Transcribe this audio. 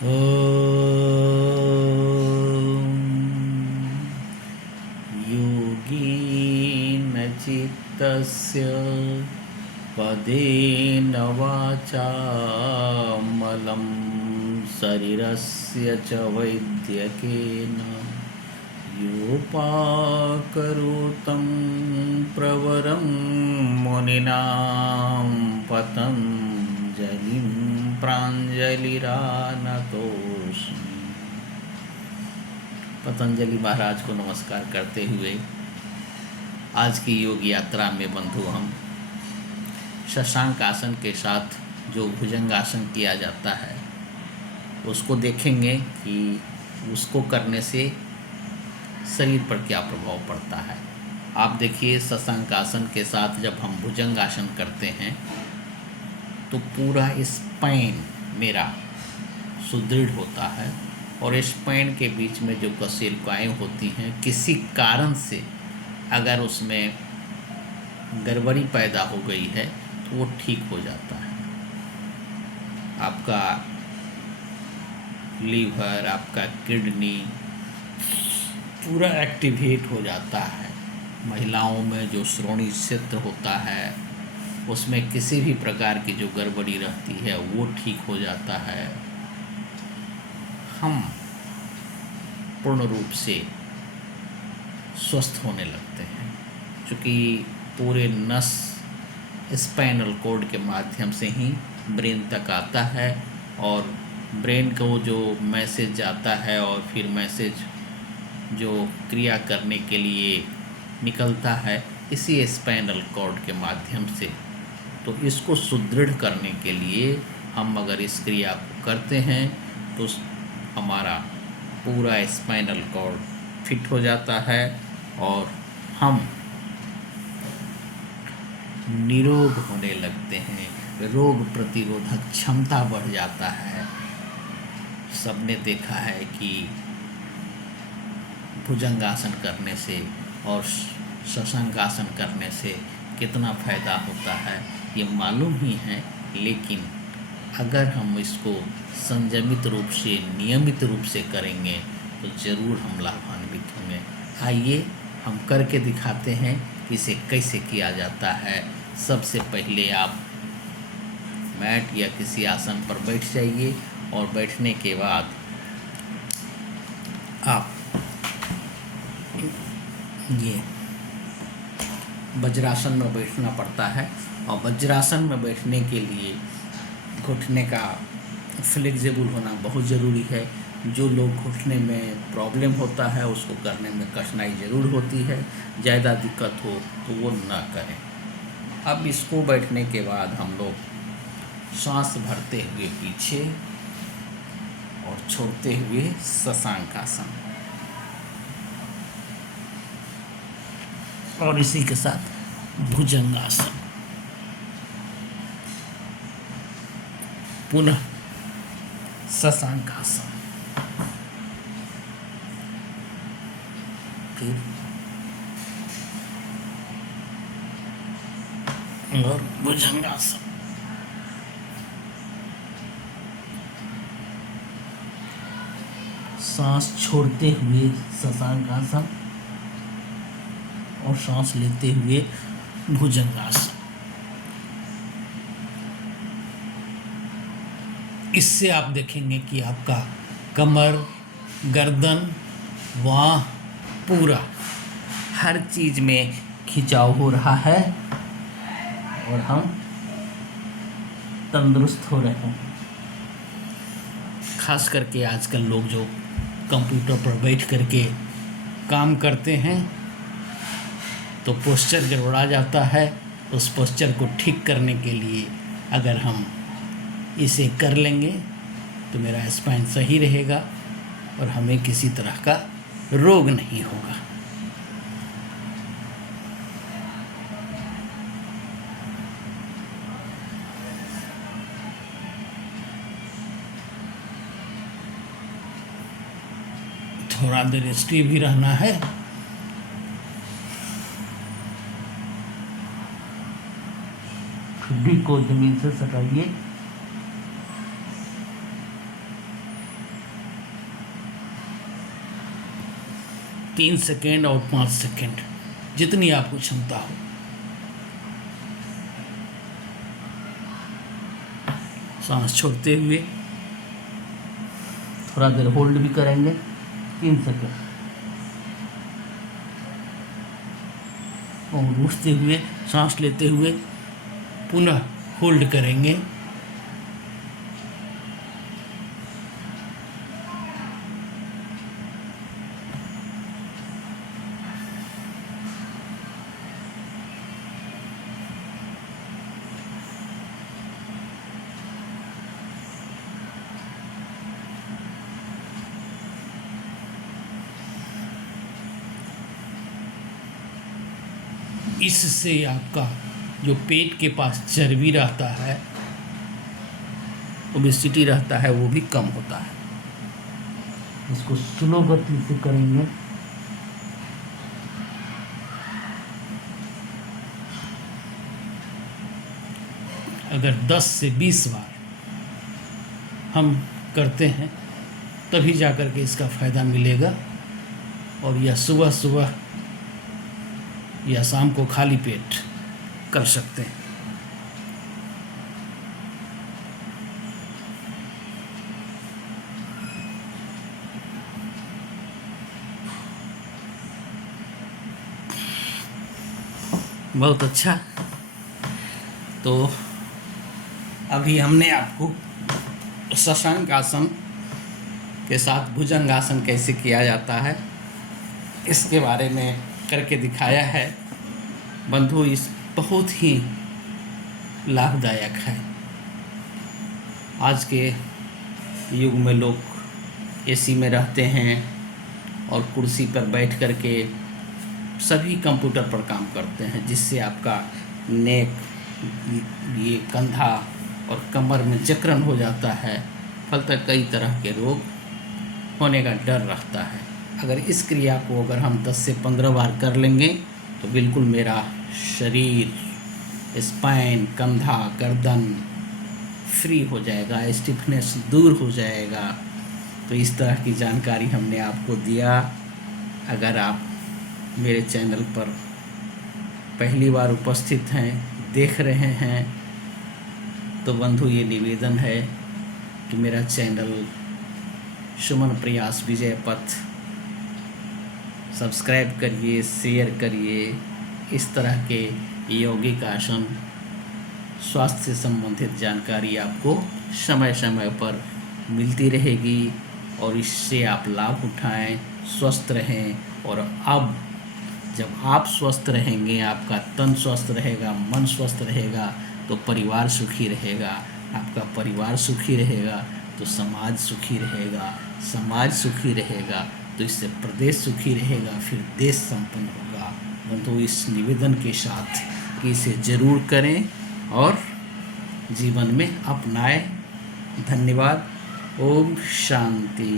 योगेन चित्तस्य पदेन वाचामलं शरीरस्य च वैद्यकेन योपाकरोतं प्रवरं मुनीनां पतञ्जलिं प्राञ्जलिरानतोऽस्मि। पतंजलि महाराज को नमस्कार करते हुए आज की योग यात्रा में बंधु हम शशांक आसन के साथ जो भुजंगासन किया जाता है उसको देखेंगे कि उसको करने से शरीर पर क्या प्रभाव पड़ता है। आप देखिए, शशांक आसन के साथ जब हम भुजंगासन करते हैं तो पूरा स्पाइन मेरा सुदृढ़ होता है और स्पाइन के बीच में जो कशेरुकाएँ होती हैं, किसी कारण से अगर उसमें गड़बड़ी पैदा हो गई है तो वो ठीक हो जाता है। आपका लीवर, आपका किडनी पूरा एक्टिवेट हो जाता है। महिलाओं में जो श्रोणि क्षेत्र होता है उसमें किसी भी प्रकार की जो गड़बड़ी रहती है वो ठीक हो जाता है। हम पूर्ण रूप से स्वस्थ होने लगते हैं, क्योंकि पूरे नस स्पाइनल कॉर्ड के माध्यम से ही ब्रेन तक आता है और ब्रेन को जो मैसेज आता है और फिर मैसेज जो क्रिया करने के लिए निकलता है इसी स्पाइनल कॉर्ड के माध्यम से। तो इसको सुदृढ़ करने के लिए हम अगर इस क्रिया को करते हैं तो हमारा पूरा स्पाइनल कॉर्ड फिट हो जाता है और हम निरोग होने लगते हैं। रोग प्रतिरोधक क्षमता बढ़ जाता है। सबने देखा है कि भुजंगासन करने से और शशांकासन करने से कितना फ़ायदा होता है ये मालूम ही है, लेकिन अगर हम इसको संयमित रूप से, नियमित रूप से करेंगे तो ज़रूर हम लाभान्वित होंगे। आइए हम करके दिखाते हैं कि इसे कैसे किया जाता है। सबसे पहले आप मैट या किसी आसन पर बैठ जाइए और बैठने के बाद आप ये वज्रासन में बैठना पड़ता है और वज्रासन में बैठने के लिए घुटने का फ्लेक्सिबल होना बहुत ज़रूरी है। जो लोग घुटने में प्रॉब्लम होता है उसको करने में कठिनाई ज़रूर होती है, ज़्यादा दिक्कत हो तो वो ना करें। अब इसको बैठने के बाद हम लोग सांस भरते हुए पीछे और छोड़ते हुए शशांकासन, और इसी के साथ भुजंगासन। पुनः शशांकासन, फिर और भुजंगासन। सांस छोड़ते हुए शशांकासन और सांस लेते हुए भुजंगासन। इससे आप देखेंगे कि आपका कमर, गर्दन, बाँह पूरा हर चीज़ में खिंचाव हो रहा है और हम तंदुरुस्त हो रहे हैं। खास करके आजकल लोग जो कंप्यूटर पर बैठ करके काम करते हैं तो पोस्चर गड़बड़ा जाता है। उस पोस्चर को ठीक करने के लिए अगर हम इसे कर लेंगे तो मेरा स्पाइन सही रहेगा और हमें किसी तरह का रोग नहीं होगा। थोड़ा देर स्टिल भी रहना है। ठुड्डी को जमीन से सटाइए। 3 सेकेंड और 5 सेकेंड, जितनी आपको क्षमता हो। सांस छोड़ते हुए थोड़ा देर होल्ड भी करेंगे, 3 सेकेंड, और उठते हुए सांस लेते हुए पुनः होल्ड करेंगे, इससे आपका जो पेट के पास चर्बी रहता है, ओबेसिटी रहता है, वो भी कम होता है। इसको स्लो गति से करेंगे। अगर 10 से 20 बार हम करते हैं तभी जाकर के इसका फ़ायदा मिलेगा। और यह सुबह सुबह या शाम को खाली पेट कर सकते हैं। बहुत अच्छा। तो अभी हमने आपको शशांक आसन के साथ भुजंग आसन कैसे किया जाता है इसके बारे में करके दिखाया है। बंधु, इस बहुत ही लाभदायक है। आज के युग में लोग एसी में रहते हैं और कुर्सी पर बैठ कर के सभी कंप्यूटर पर काम करते हैं, जिससे आपका नेक, ये कंधा और कमर में जकड़न हो जाता है। फलतः कई तरह के रोग होने का डर रहता है। अगर इस क्रिया को अगर हम 10 से 15 बार कर लेंगे तो बिल्कुल मेरा शरीर, स्पाइन, कंधा, गर्दन फ्री हो जाएगा, स्टिफनेस दूर हो जाएगा। तो इस तरह की जानकारी हमने आपको दिया। अगर आप मेरे चैनल पर पहली बार उपस्थित हैं, देख रहे हैं, तो बंधु ये निवेदन है कि मेरा चैनल सुमन प्रयास विजय पथ सब्सक्राइब करिए, शेयर करिए। इस तरह के यौगिक आसन, स्वास्थ्य से संबंधित जानकारी आपको समय समय पर मिलती रहेगी और इससे आप लाभ उठाएं, स्वस्थ रहें। और अब जब आप स्वस्थ रहेंगे, आपका तन स्वस्थ रहेगा, मन स्वस्थ रहेगा, तो परिवार सुखी रहेगा। आपका परिवार सुखी रहेगा तो समाज सुखी रहेगा, समाज सुखी रहेगा तो इससे प्रदेश सुखी रहेगा, फिर देश संपन्न होगा। तो इस निवेदन के साथ कि इसे ज़रूर करें और जीवन में अपनाएं। धन्यवाद। ओम शांति।